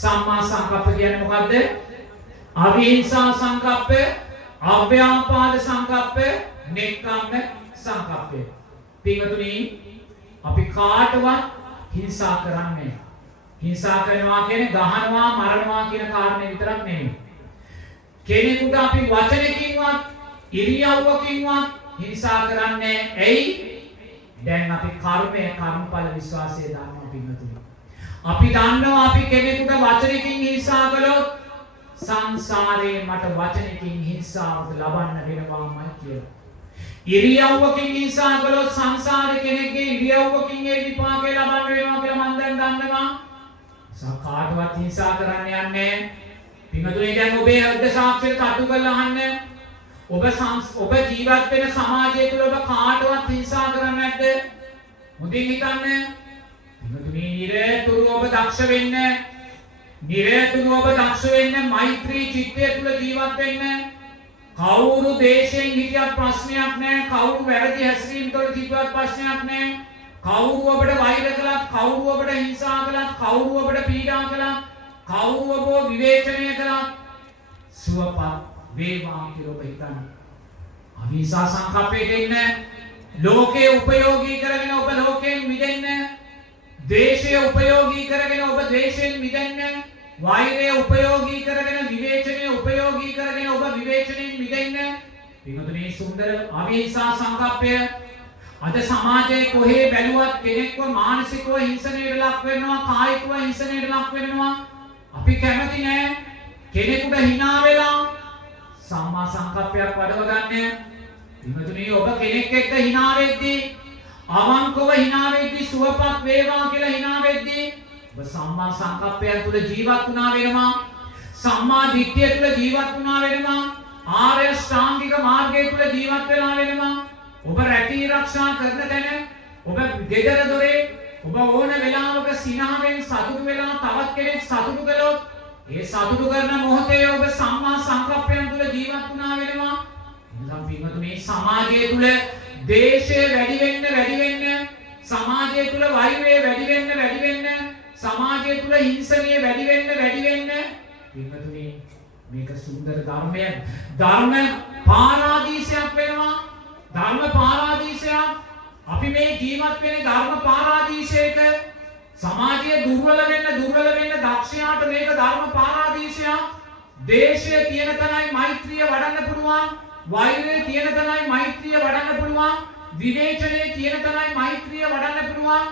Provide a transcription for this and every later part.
සම්මා සංකප්ප කියන්නේ මොකද්ද? අවිහිංසා සංකප්ප, අව්‍යාපාද සංකප්ප, නෙක්ඛම්ම සංකප්ප. පින්වතුනි අපි කාටවත් හිංසා කරන්නේ නැහැ. හිංසා කරනවා කියන්නේ ගහනවා මරනවා කියන කාරණේ විතරක් නෙමෙයි. කෙනෙකුට අපි වචනකින්වත් ඉරියව්වකින්වත් හිංසා කරන්නේ ඇයි? දැන් අපි කර්මඵල විශ්වාසය දන්නවා පින්වතුනි. අපි දන්නවා අපි කෙනෙකුට වචනකින් හිංසා කළොත් සංසාරේ මට වචනකින් හිංසාව ලබන්න වෙනවාමයි කියලා. ඉරියව්වකින් හිංසා කළොත් සංසාරේ කෙනෙක්ගේ ඉරියව්වකින් ඒ විපාකේ ලබන්න වෙනවා කියලා මම දැන් දන්නවා. කාටවත් හිංසා කරන්න යන්නේ නැහැ. පින්වතුනි දැන් ඔබේ හෘද සාක්ෂියට කටු කරලා අහන්න. ඔබ ජීවත් වෙන සමාජය තුළ ඔබ කාටවත් හිංසා කරන්නේ නැද්ද? මුදින් හිතන්න. පින්වතුනි නිරතුරුව ඔබ දක්ෂ වෙන්න. නිරතුරුව ඔබ දක්ෂ වෙන්න මෛත්‍රී චිත්තය තුළ ජීවත් වෙන්න. කවුරු දේශයෙන් හිටියත් ප්‍රශ්නයක් නැහැ. කවුරු වැරදි හැසිරීම තුළ ජීවත් ප්‍රශ්නයක් නැහැ. කවුරු ඔබට වෛර කළත්, කවුරු ඔබට හිංසා කළත්, කවුරු ඔබට පීඩා කළත්, කවුරු ඔබව විවේචනය කළත් සුවපත් වේවා කියලා ඔබ හිතන්න. අවිහිංසා සංකප්පයට එන්න. ලෝකේ උපයෝගී කරගෙන ඔබ ලෝකයෙන් මිදෙන්න. ද්වේෂය උපයෝගී කරගෙන ඔබ ද්වේෂයෙන් මිදෙන්න. වෛරය උපයෝගී කරගෙන විවේචනය උපයෝගී කරගෙන ඔබ විවේචනයෙන් මිදෙන්න. පින්වතුනි සුන්දර අවිහිංසා සංකප්පය අද සමාජයේ කොහේ බැලුවත් කෙනෙක්ව මානසිකව හිංසනයට ලක් වෙනවා, කායිකව හිංසනයට ලක් වෙනවා. අපි කැමති නෑ කෙනෙකුට hina වෙලා සම්මා සංකප්පයක් වඩව ගන්න. පින්වතුනි ඔබ කෙනෙක් එක්ක hina වෙද්දී, අවංකව hina වෙද්දී, සුවපත් වේවා කියලා hina වෙද්දී ඔබ සම්මා සංකප්පය තුළ ජීවත් වුණා වෙනවා. සම්මා දිට්ඨිය තුළ ජීවත් වුණා වෙනවා. ආර්ය ශ්‍රාන්තික මාර්ගය තුළ ජීවත් වෙලා වෙනවා. ඔබ රැකී ආරක්ෂා කරන තැන, ඔබ ගෙදර දොරේ ඔබ ඕන වෙලාවක සිනාවෙන් සතුටු වෙලා තවත් කෙනෙක් සතුටු කළොත් ඒ සතුටු කරන මොහොතේ ඔබ සම්මා සංකප්පයන් තුළ ජීවත් වුණා වෙනවා. එනිසා පින්වතුනි සමාජය තුළ දේශය වැඩි වෙන්න, සමාජය තුළ වෛරය වැඩි වෙන්න, සමාජය තුළ හිංසනය වැඩි වෙන්න පින්වතුනි මේක සුන්දර ධර්මයක්. ධර්ම පාරාදීසයක් වෙනවා. ධර්ම පාරාදීසයක්. අපි මේ ජීවත් වෙන්නේ ධර්ම පාරාදීසයක. සමාජය දුර්වල වෙන්න දක්ෂයාට මේක ධර්ම පාරාදීසයක්. දේශය තියෙන තැනයි මෛත්‍රිය වඩන්න පුළුවන්. වෛරය තියෙන තැනයි මෛත්‍රිය වඩන්න පුළුවන්. විවේචනය තියෙන තැනයි මෛත්‍රිය වඩන්න පුළුවන්.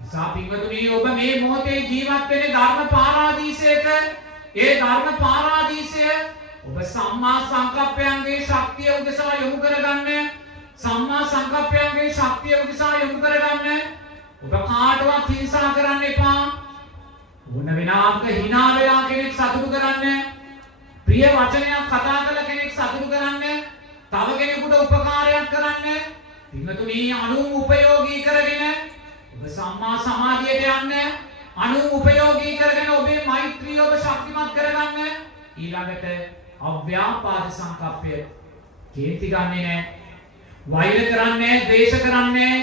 නිසා පින්වතුනි ඔබ මේ මොහොතේ ජීවත් වෙන්නේ ධර්ම පාරාදීසයක. ඒ ධර්ම පාරාදීසය ඔබ සම්මා සංකප්පයන්ගේ ශක්තිය උදෙසා යොමු කරගන්න. සම්මා සංකප්පයන්ගේ ශක්තිය උදෙසා යොමු කරගන්න. ඔබ කාටවත් හිංසා කරන්න එපා. ඕන වෙනාවක hina වෙලා කෙනෙක් සතුටු කරන්න. ප්‍රිය වචනයක් කතා කළ කෙනෙක් සතුටු කරන්න. තව කෙනෙකුට උපකාරයක් කරන්න. පින්වතුනි අනුන් උපයෝගී කරගෙන ඔබ සම්මා සමාධියට යන්න. අනුන් උපයෝගී කරගෙන ඔබේ මෛත්‍රිය ඔබ ශක්තිමත් කරගන්න. ඊළඟට අව්‍යාපාද සංකප්පය කේන්ති ගන්නේ නැහැ. වෛර කරන්නේ, ද්වේෂ කරන්නේ.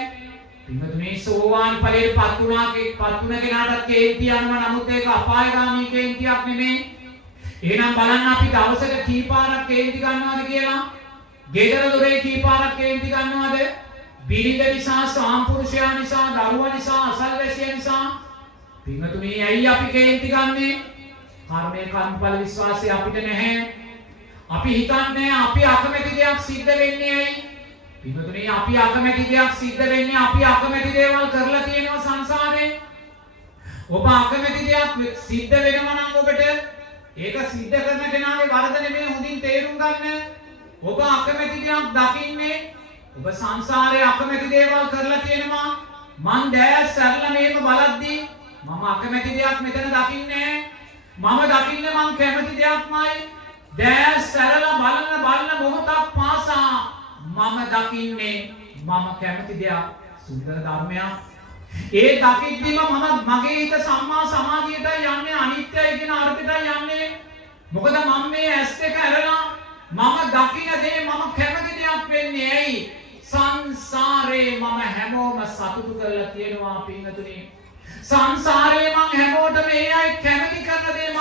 පින්වතුනි සෝවාන් ඵලයට පත් වුණ කෙනාට කේන්ති යනවා. නමුත් ඒක අපායගාමී කේන්තියක් නෙමෙයි. එහෙනම් බලන්න අපි දවසට කීපාරක් කේන්ති ගන්නවද කියලා? ගෙදර දොරේ කීපාරක් කේන්ති ගන්නවද? බිරිඳ නිසා, සාම්පුරුෂයා නිසා, දරුවා නිසා, අසල්වැසියා නිසා. පින්වතුනි ඇයි අපි කේන්ති ගන්නෙ? කර්මඵල විශ්වාසය අපිට නැහැ. අපි හිතන්නේ අපි අකමැති දෙයක් සිද්ධ වෙන්නේ ඇයි? පින්වතුනි අපි අකමැති දෙයක් සිද්ධ වෙන්නේ අපි අකමැති දේවල් කරලා තියෙනවා සංසාරේ. ඔබ අකමැති දෙයක් සිද්ධ වෙනවා නම් ඔබට ඒක සිද්ධ කරන කෙනාගේ වරද නෙමෙයි. හොඳින් තේරුම් ගන්න. ඔබ අකමැති දෙයක් දකින්නේ ඔබ සංසාරේ අකමැති දේවල් කරලා තියෙනවා. මං දැස් සැරලා මේක බලද්දී මම අකමැති දෙයක් මෙතන දකින්නේ මම දකින්නේ මං කැමති දෙයක්මයි. දැස් සැරලා බලන මොහොතක් පාසා මම දකින්නේ මම කැමති දෙයක්. සුන්දර ධර්මයක්. ඒ දකිද්දිම මගේ හිත සම්මා සමාධියටයි යන්නේ, අනිත්‍යයි කියන අර්ථයටයි යන්නේ. මොකද මම මේ ඇස් දෙක ඇරලා මම දකින දේ මම කැමති දෙයක් වෙන්නේ ඇයි? සංසාරේ මම හැමෝම සතුටු කරලා තියෙනවා පින්වතුනි. සංසාරේ මම හැමෝටම ඒ අය කැමති කරන දේ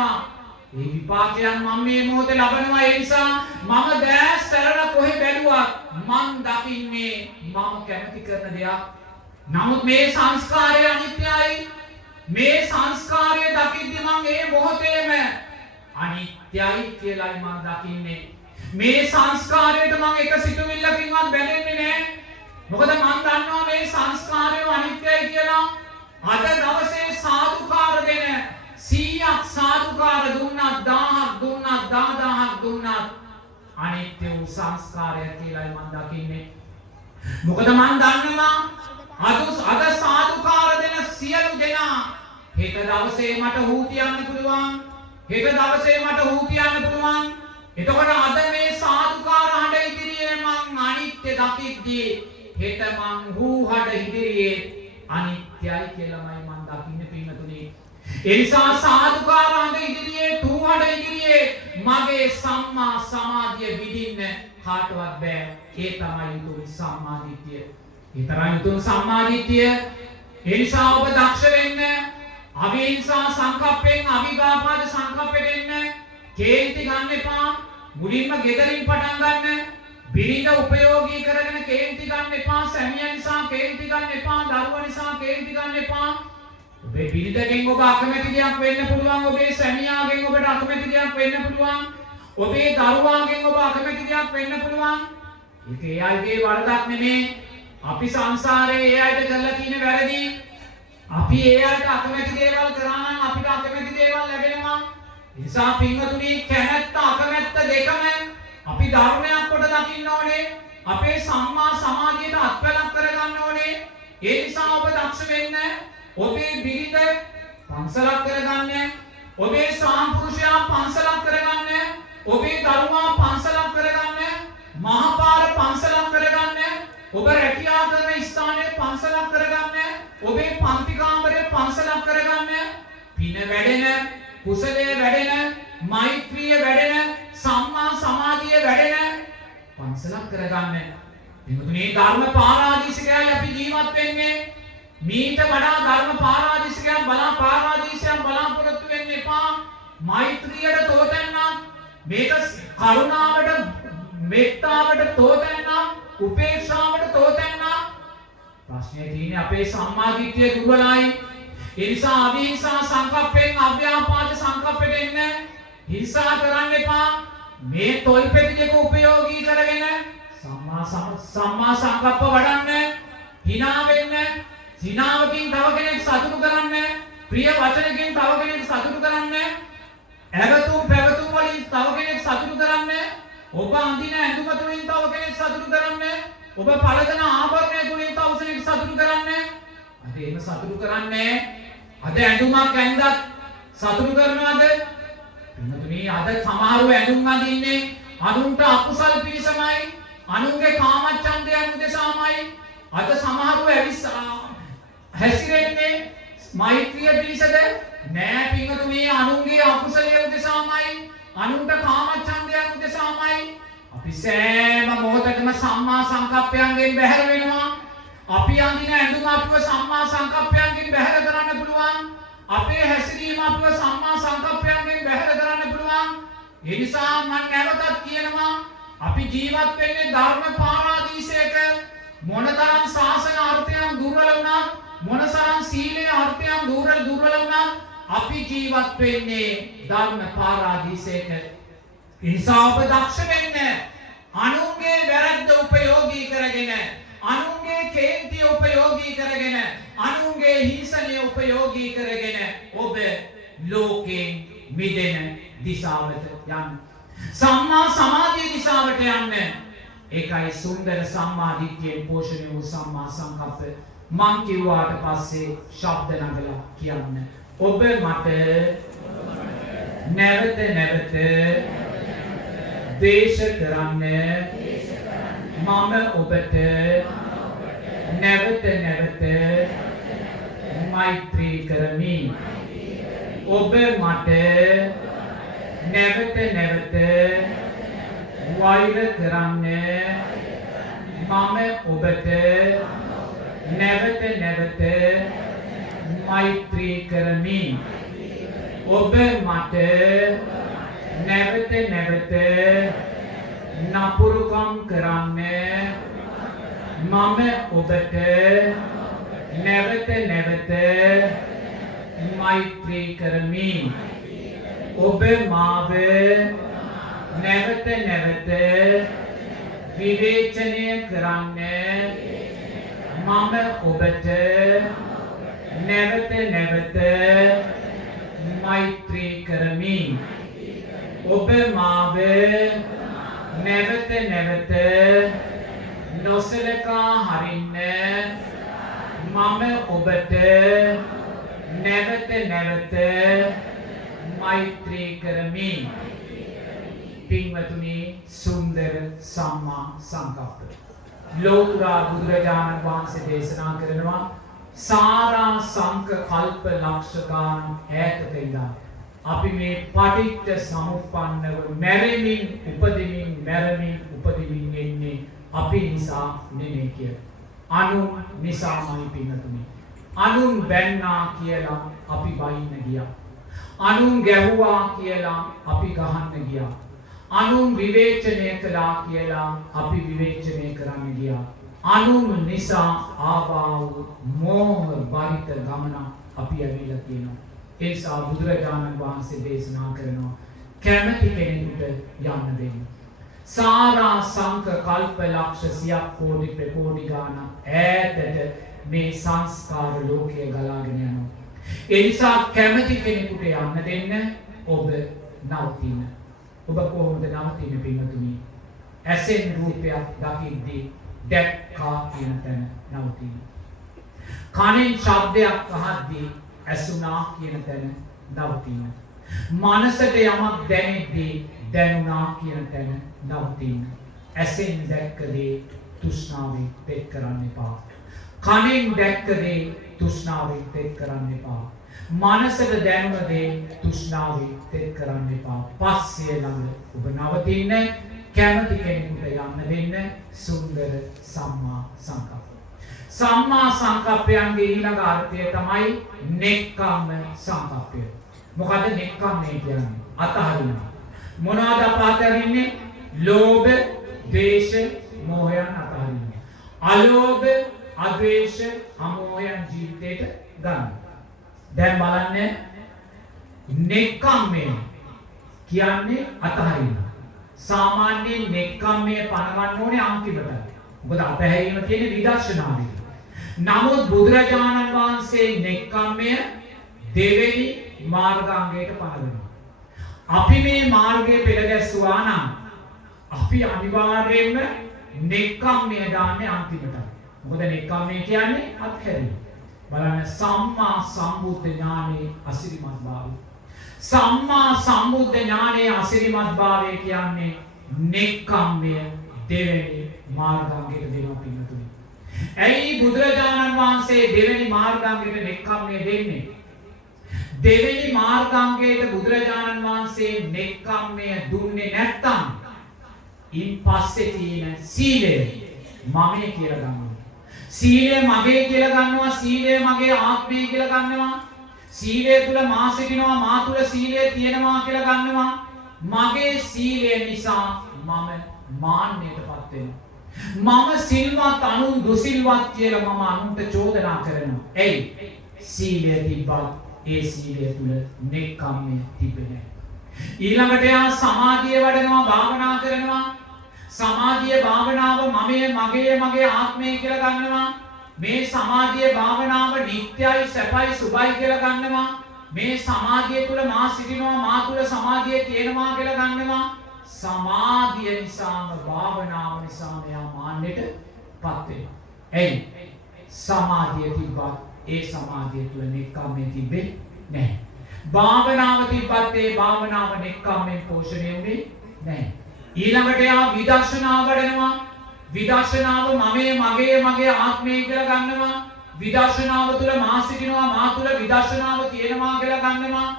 තියෙනවා. ඒ විපාකයන් මම මේ මොහොතේ ලබනවා. ඒ නිසා මම දැස් සැරලා කොහෙ බැලුවත් මං දකින්නේ මම කැමති කරන දෙයක්. නමුත් මේ සංස්කාරය අනිත්‍යයි. මේ සංස්කාරය දකිද්දී මං මේ මොහොතේම අනිත්‍යයි කියලායි මං දකින්නේ. මේ සංස්කාරයට මං එක සිතුවිල්ලකින්වත් බැඳෙන්නේ නැහැ. මොකද මං දන්නවා මේ සංස්කාරය අනිත්‍යයි කියලා. අද දවසේ සාදුකාර දෙන 100ක් සාදුකාර දුන්නත් 1000ක් දුන්නත් 10000ක් දුන්නත් අනිත්‍ය වූ සංස්කාරය කියලායි මං දකින්නේ. මොකද මං දන්නවා අද සාදුකාර දෙන සියලු දෙනා හෙට දවසේ මට හූ තියන්න පුළුවන්. හෙට දවසේ මට හූ තියන්න පුළුවන්. එතකොට අද මේ සාදුකාර හඬ ඉදිරියේ මං අනිත්‍ය දකිද්දී හෙට මං හූ හඬ ඉදිරියේ අනිත්‍යයි කියලාමයි මං දකින්නේ පින්වතුනි. ඒ නිසා සාදුකාර හඬ ඉදිරියේ හූ හඬ ඉදිරියේ මගේ සම්මා සමාධිය විඳින්න කාටවත් බෑ. ඒ තමයි උතුම් සම්මාදිට්ඨිය. ඒ තරම් උතුම් සම්මාදිට්ඨිය. ඒ නිසා ඔබ දක්ෂ වෙන්න. අවිහිංසා සංකප්පෙන් අවිවාපාද සංකප්පෙට එන්න. කේන්ති ගන්න එපා. මුලින්ම ගෙදරින් පටන් ගන්න. බිරිඳ උපයෝගී කරගෙන කේන්ති ගන්න එපා. සැමියා නිසා කේන්ති ගන්න එපා. දරුවා නිසා කේන්ති ගන්න එපා. ඔබේ බිරිඳගෙන් ඔබ අකමැති දෙයක් වෙන්න පුළුවන්. ඔබේ සැමියාගෙන් ඔබට අකමැති දෙයක් වෙන්න පුළුවන්. ඔබේ දරුවාගෙන් ඔබ අකමැති දෙයක් වෙන්න පුළුවන්. ඒක ඒ අයගේ වරදක් නෙමෙයි. අපි සංසාරේ ඒ අයට කරලා තියෙන වැරදි. අපි ඒ අයට අකමැති දේවල් කරා නම් අපිට අකමැති දේවල් ලැබෙනවා. ඒ නිසා පින්වතුනි කැමැත්ත අකමැත්ත දෙකම අපි ධර්මයක් කොට දකින්න ඕනේ. අපේ සම්මා සමාධියට අත්වලක් කරගන්න ඕනේ. ඒ නිසා ඔබ දක්ෂ වෙන්න. ඔබේ බිරිඳ පන්සලක් කරගන්න. ඔබේ සාම්පුරුෂයා පන්සලක් කරගන්න. ඔබේ දරුවා පන්සලක් කරගන්න. මහපාර පන්සලක් කරගන්න. ඔබ රැකියා කරන ස්ථානයේ පන්සලක් කරගන්න. ඔබේ පන්ති කාමරයේ පන්සලක් කරගන්න. පින වැඩෙන, කුසලයේ වැඩෙන, මෛත්‍රිය වැඩෙන, සම්මා සමාධිය වැඩෙන පන්සලක් කරගන්න. එමුතුනේ ධර්ම පාරාදීසිකයයි අපි ජීවත් වෙන්නේ. මීට වඩා ධර්ම පාරාදීසිකයන් බලාපොරොත්තු වෙන්න එපා. මෛත්‍රියට තෝතැන්නක්, මේක කරුණාවට, මෙත්තාවට තෝතැන්නක්, උපේක්ෂාවට තෝතැන්නක්. ප්‍රශ්නේ තියෙන්නේ අපේ සම්මාදිට්ඨිය දුර්වලයි. ඒ නිසා අවිහිංසා සංකප්පෙන් අව්‍යාපාද සංකප්පෙට එන්න. හිංසා කරන්න එපා. මේ තොල්පෙති දෙක උපයෝගී කරගෙන සම්මා සංකප්ප වඩන්න. hina වෙන්න. හිනාවකින් තව කෙනෙක් සතුටු කරන්න. ප්‍රිය වචනකින් තව කෙනෙක් සතුටු කරන්න. ඇවතුම් පැවතුම් වලින් තව කෙනෙක් සතුටු කරන්න. ඔබ අඳින ඇඳුම තුලින් තව කෙනෙක් සතුටු කරන්න. ඔබ පළඳන ආභරණය තුලින් තව කෙනෙක් සතුටු කරන්න. අද එහෙම සතුටු කරන්නේ. අද ඇඳුමක් ඇඳත් සතුටු කරනවද? එන්නතුනේ අද සමහරව ඇඳුම් අඳින්නේ අනුන්ට අකුසල් පිණිසමයි. අනුන්ගේ කාමච්ඡන්දයන් උදෙසාමයි. අද සමහරව හැසිරෙන්නේ මෛත්‍රිය පිණිසද? නෑ පින්වතුනේ අනුන්ගේ අකුසලයේ උදෙසාමයි. අනුන්ට කාමච්ඡන්දයන් උදෙසාමයි. අපි සෑම මොහොතකම සම්මා සංකප්පයන්ගෙන් බැහැර වෙනවා. අපි අඳින ඇඳුම අපිව සම්මා සංකප්පයන්ගෙන් බැහැර කරන්න පුළුවන්. අපේ හැසිරීම අපිව සම්මා සංකප්පයන්ගෙන් බැහැර කරන්න පුළුවන්. ඒ නිසා මම නැවතත් කියනවා අපි ජීවත් වෙන්නේ ධර්ම පාරාදීසයක. මොනතරම් ශාසන අර්ථයන් දුර්වල වුණත්, මොනතරම් සීලේ අර්ථයන් දුර්වල වුණත් අපි ජීවත් වෙන්නේ ධර්ම පාරාදීසයක. නිසා ඔබ දක්ෂ වෙන්න. අනුන්ගේ වැරද්ද උපයෝගී කරගෙන, අනුන්ගේ කේන්තිය උපයෝගී කරගෙන, අනුන්ගේ හිංසනය උපයෝගී කරගෙන ඔබ ලෝකයෙන් මිදෙන දිශාවට යන්න. සම්මා සමාධිය දිශාවට යන්න. ඒකයි සුන්දර සම්මා දිට්ඨියෙන් පෝෂණය වූ සම්මා සංකප්ප. මං කිව්වාට පස්සේ ශබ්ද නගලා කියන්න. ඔබ මට නැවත නැවත දේශ කරන්න. මම ඔබට නැවත නැවත මෛත්‍රී කරමි. ඔබ මට නැවත නැවත වෛර කරන්න. මම ඔබට නැවත නැවත මෛත්‍රී කරමි. ඔබ මට නැවත නැවත නපුරුකම් කරන්න මම ඔබට නැවත නැවත මෛත්‍රී කරමි. ඔබ මාව නැවත නැවත විවේචනය කරන්න මම ඔබට නැවත නැවත මෛත්‍රී කරමි. ඔබ මාව නැවත නැවත නොසලකා හරින්න මම ඔබට නැවත නැවත මෛත්‍රී කරමි. පින්වතුනි, සුන්දර සම්මා සංකප්ප ලෝතුරා බුදුරජාණන් වහන්සේ දේශනා කරනවා සාරා සංක කල්ප ලක්ෂ ගාන ඈතක ඉඳන් අපි මේ පටිච්ච සමුප්පන්නව මැරෙමින් උපදිමින් මැරෙමින් උපදිමින් එන්නේ අපි නිසා නෙමෙයි කියලා. අනුන් නිසාමයි පින්වතුනි. අනුන් බැන්නා කියලා අපි වයින්න ගියා. අනුන් ගැහුවා කියලා අපි ගහන්න ගියා. අනුන් විවේචනය කළා කියලා අපි විවේචනය කරන්න ගියා. අනුන් නිසා ආවා වූ මෝහ බරිත ගමන අපි ඇවිල්ලා තියෙනවා. ඒ නිසා බුදුරජාණන් වහන්සේ දේශනා කරනවා කැමැති කෙනෙකුට යන්න දෙන්න. සාරා සංක කල්ප ලක්ෂ සියක් කෝටි ප්‍රකෝටි ගාන ඈතට මේ සංස්කාර ලෝකය ගලාගෙන යනවා. ඒ නිසා කැමැති කෙනෙකුට යන්න දෙන්න. ඔබ නවතින්න. ඔබ කොහොමද නවතින්නේ පින්වතුනි? ඇසෙන් රූපයක් දකිද්දී දැක්කා කියන තැන නවතින්න. කනෙන් ශබ්දයක් අහද්දී ඇසුණා කියන තැන නවතින්න. මනසට යමක් දැනෙද්දී දැනුණා කියන තැන නවතින්න. ඇසෙන් දැක්ක දේ තෘෂ්ණාවෙන් තෙත් කරන්න එපා. කනෙන් දැක්ක දේ තෘෂ්ණාවෙන් තෙත් කරන්න එපා. මනසට දැනුණ දේ තෘෂ්ණාවෙන් තෙත් කරන්න එපා. පස්සේ ළඟ ඔබ නවතින්න. කැමති කෙනෙකුට යන්න දෙන්න. සුන්දර සම්මා සංකප්ප. සම්මා සංකප්පයන්ගේ ඊළඟ අර්ථය තමයි නෙක්ඛම්ම සංකප්පය. මොකද නෙක්ඛම්මය කියන්නේ? අතහරිනවා. මොනවාද අතහරින්නේ? ලෝභ, ද්වේෂ, මෝහයන් අතහරිනවා. අලෝභ, අද්වේෂ, අමෝහයන් ජීවිතේට ගන්න. දැන් බලන්න නෙක්ඛම්මය කියන්නේ අතහරිනවා. සාමාන්‍යයෙන් නෙක්ඛම්මය පනවන්න ඕනේ අන්තිමට. මොකද අතහැරීම කියන්නේ විදර්ශනාදී. නමුත් බුදුරජාණන් වහන්සේ නෙක්ඛම්මය දෙවෙනි මාර්ගාංගයට පනවනවා. අපි මේ මාර්ගය පෙළගැස්සුවා නම් අපි අනිවාර්යයෙන්ම නෙක්ඛම්මය දාන්නේ අන්තිමට. මොකද නෙක්ඛම්මය කියන්නේ අත්හැරීම. බලන්න සම්මා සම්බුද්ධ ඥානයේ අසිරිමත් භාවය. සම්මා සම්බුද්ධ ඥානයේ අසිරිමත් භාවය කියන්නේ නෙක්ඛම්මය දෙවෙනි මාර්ගාංගයට දෙනවා පින්වතුනි. ඇයි බුදුරජාණන් වහන්සේ දෙවෙනි මාර්ගාංගයට නෙක්ඛම්මය දෙන්නේ? දෙවෙනි මාර්ගාංගයට බුදුරජාණන් වහන්සේ නෙක්ඛම්මය දුන්නේ නැත්තම් ඉන් පස්සේ තියෙන සීලය මමයි කියලා ගන්නවා. සීලය මගේ කියලා ගන්නවා. සීලය මගේ ආත්මය කියලා ගන්නවා. සීලය තුල මා සිටිනවා, මා තුල සීලය තියෙනවා කියලා ගන්නවා. මගේ සීලය නිසා මම මාන්නයටපත් වෙනවා. මම සිල්වත් අනුන් දුසිල්වත් කියලා මම අනුන්ට චෝදනා කරනවා. එයි සීලය තිබ්බත් ඒ සීලය තුල නෙක්ඛම්මය තිබෙන්නේ නැහැ. ඊළඟට යා සමාධිය වඩනවා, භාවනා කරනවා. සමාධිය භාවනාව මගේ ආත්මය කියලා ගන්නවා. මේ සමාධිය භාවනාව නිත්‍යයි, සැපයි, සුභයි කියලා ගන්නවා. මේ සමාධිය තුල මා සිටිනවා, මා තුල සමාධිය තියෙනවා කියලා ගන්නවා. සමාධිය නිසාම භාවනාව නිසාම යා මාන්නයටපත් වෙනවා. එයි සමාධිය තිබ්බත් ඒ සමාධිය තුල නෙක්ඛම්මය තිබෙන්නේ නැහැ. භාවනාව තිබ්බත් ඒ භාවනාව නෙක්ඛම්මෙන් පෝෂණය වෙන්නේ නැහැ. ඊළඟට යා විදර්ශනාව වඩනවා. විදර්ශනාව මගේ ආත්මය කියලා ගන්නවා. විදර්ශනාව තුල මා සිටිනවා, මා තුල විදර්ශනාව තියෙනවා කියලා ගන්නවා.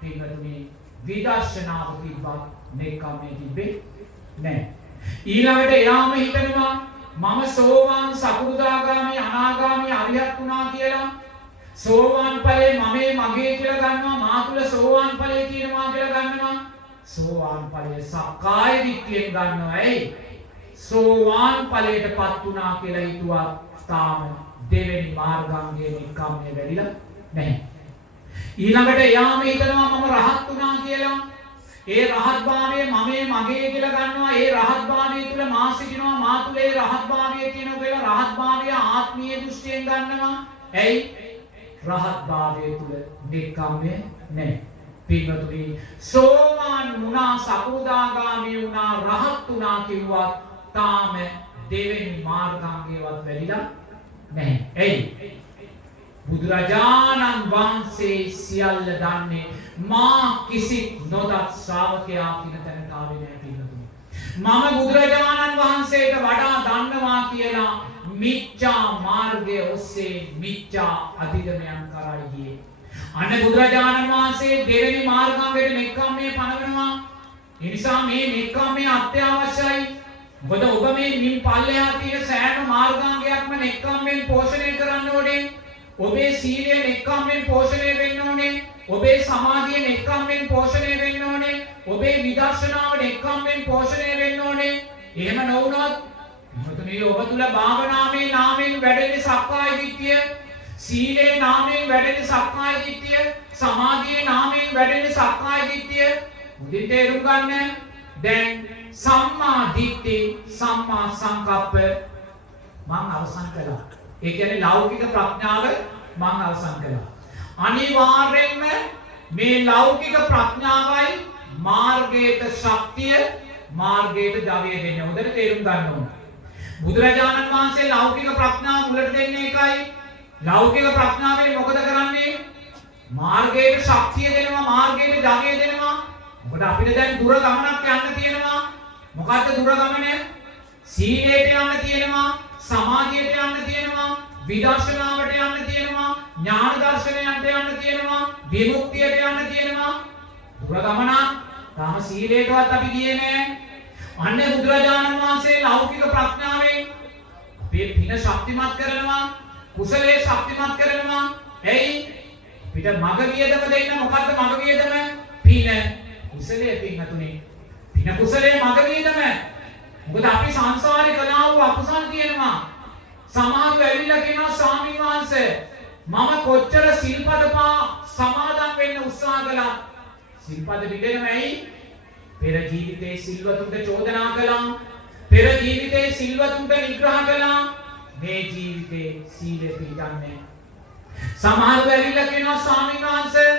පින්වතුනි, විදර්ශනාව තිබ්බත් නෙක්ඛම්මය තිබෙන්නේ නැහැ. ඊළඟට එයාම හිතනවා මම සෝවාන්, සකෘදාගාමි, අනාගාමි, අරිහත් වුණා කියලා. සෝවාන් ඵලයේ මමේ මගේ කියලා ගන්නවා මා තුල සෝවාන් ඵලයේ තියෙනවා කියලා ගන්නවා සෝවාන් ඵලයේ සක්කාය දිට්ඨියෙන් ගන්නවා ඇයි සෝවාන් ඵලයටපත් වුණා කියලා හිතුවා තාම දෙවෙනි මාර්ගාංගයේ නික්කම්මේ වැඩිලා නැහැ ඊළඟට යාම හිතනවා මම රහත් වුණා කියලා ඒ රහත් භාවය මමේ මගේ කියලා ගන්නවා ඒ රහත් භාවය තුල මා සිටිනවා මා තුල ඒ රහත් භාවය තියෙනවා කියලා රහත් භාවය ආත්මීය දෘෂ්ටියෙන් ගන්නවා ඇයි රහත් භාවය තුල නික්කම්මේ නැහැ පින්වතුනි සෝවාන් වුණා සකෝදාගාමී වුණා රහත් වුණා කිව්වත් තාම දෙවෙනි මාර්ගාංගයවත් වැඩිලා නැහැ ඇයි බුදුරජාණන් වහන්සේ සියල්ල දන්නේ මා කිසිත් නොදත් ශ්‍රාවකයා කියන තැනට ආවේ නැහැ පින්වතුනි මම බුදුරජාණන් වහන්සේට වඩා දන්නවා කියලා මිච්ඡා මාර්ගයේ ඔස්සේ මිච්ඡා අධිගමයන් කරා ගියේ අනේ බුදුරජාණන් වහන්සේ දෙවෙනි මාර්ගාංගයට නෙක්ඛම්මයේ පනවනවා ඒ නිසා මේ නෙක්ඛම්මයේ අත්‍යවශ්‍යයි මොකද ඔබ මේ මින් පල්ලෙහා තියෙන සෑම මාර්ගාංගයක්ම නෙක්ඛම්මෙන් පෝෂණය කරන්න ඕනේ ඔබේ සීලය නෙක්ඛම්මෙන් පෝෂණය වෙන්න ඕනේ ඔබේ සමාධිය නෙක්ඛම්මෙන් පෝෂණය වෙන්න ඕනේ ඔබේ විදර්ශනාව නෙක්ඛම්මෙන් පෝෂණය වෙන්න ඕනේ එහෙම නොවුනොත් මොකද ඔබ තුල භාවනාවේ නාමයෙන් වැඩෙන සක්කාය දිට්ඨිය සීලේ නාමයෙන් වැඩෙන සක්කාය දිට්ඨිය සමාධියේ නාමයෙන් වැඩෙන සක්කාය දිට්ඨිය මුදින් තේරුම් ගන්න දැන් සම්මා දිට්ඨි සම්මා සංකප්ප මම අවසන් කළා ඒ කියන්නේ ලෞකික ප්‍රඥාව මම අවසන් කළා අනිවාර්යෙන්ම මේ ලෞකික ප්‍රඥාවයි මාර්ගයට ශක්තිය මාර්ගයට ජවය දෙන්නේ හොඳට තේරුම් ගන්න ඕනේ බුදුරජාණන් වහන්සේ ලෞකික ප්‍රඥාව මුලට දෙන්නේ එකයි ලෞකික ප්‍රඥාවෙන් මොකද කරන්නේ මාර්ගයට ශක්තිය දෙනවා මාර්ගයට ජවය දෙනවා මොකද අපිට දැන් දුර ගමනක් යන්න තියෙනවා මොකද්ද දුර ගමන සීලයට යන්න තියෙනවා සමාධියට යන්න තියෙනවා විදර්ශනාවට යන්න තියෙනවා ඥාන දර්ශනයට යන්න තියෙනවා විමුක්තියට යන්න තියෙනවා දුර ගමන තාම සීලයටවත් අපි ගියේ නැහැ අන්නේ බුදුරජාණන් වහන්සේ ලෞකික ප්‍රඥාවෙන් අපේ පින ශක්තිමත් කරනවා කුසලයේ ශක්තිමත් කරනවා එයි පිට මග වියදම දෙන්න මොකද්ද මග වියදම පින කුසලයේ පින්නතුනේ පින කුසලයේ මග වියදම මොකද අපි සංසාරේ කළා වූ අකුසල් තියෙනවා සමාධි ඇවිල්ලා කියනවා ස්වාමීන් වහන්සේ මම කොච්චර සිල්පද සමාදන් වෙන්න උත්සාහ කළා සිල්පද පිළිදෙනමයි පෙර ජීවිතේ සිල්වතුන්ට චෝදනා කළා පෙර ජීවිතේ සිල්වතුන්ට නිග්‍රහ කළා මේ ජීවිතේ සීලෙ පිළිගන්නේ සමහරව ඇවිල්ලා කියනවා ස්වාමීන් වහන්සේ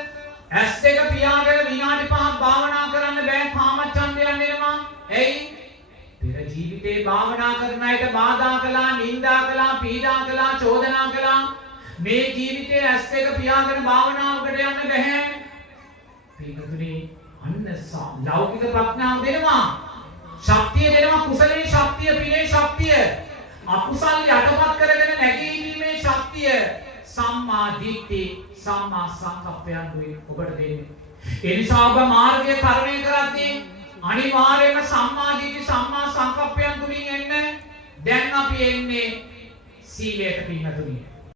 ඇස් දෙක පියාගෙන විනාඩි 5ක් භාවනා කරන්න බෑ කාමච්ඡන්දයන් එනවා එයි පෙර ජීවිතේ භාවනා කරන අයට බාධා කළා නිඳා කළා පීඩා කළා චෝදනා කළා මේ ජීවිතේ ඇස් දෙක පියාගෙන භාවනාවකට යන්න බෑ පිටුනේ අන්න ලෞකික ප්‍රඥාව දෙනවා ශක්තිය දෙනවා කුසලේ ශක්තිය පිනේ ශක්තිය අකුසල් යටපත් කරගෙන නැගීමේ ශක්තිය සම්මා දිට්ඨි සම්මා සංකප්පයන් දුයි ඔබට දෙන්නේ ඒ නිසා ඔබ මාර්ගය තරණය කරද්දී අනිවාර්යයෙන්ම සම්මා දිට්ඨි සම්මා සංකප්පයන් තුලින් එන්න දැන් අපි එන්නේ සීලයට පින්නතුනි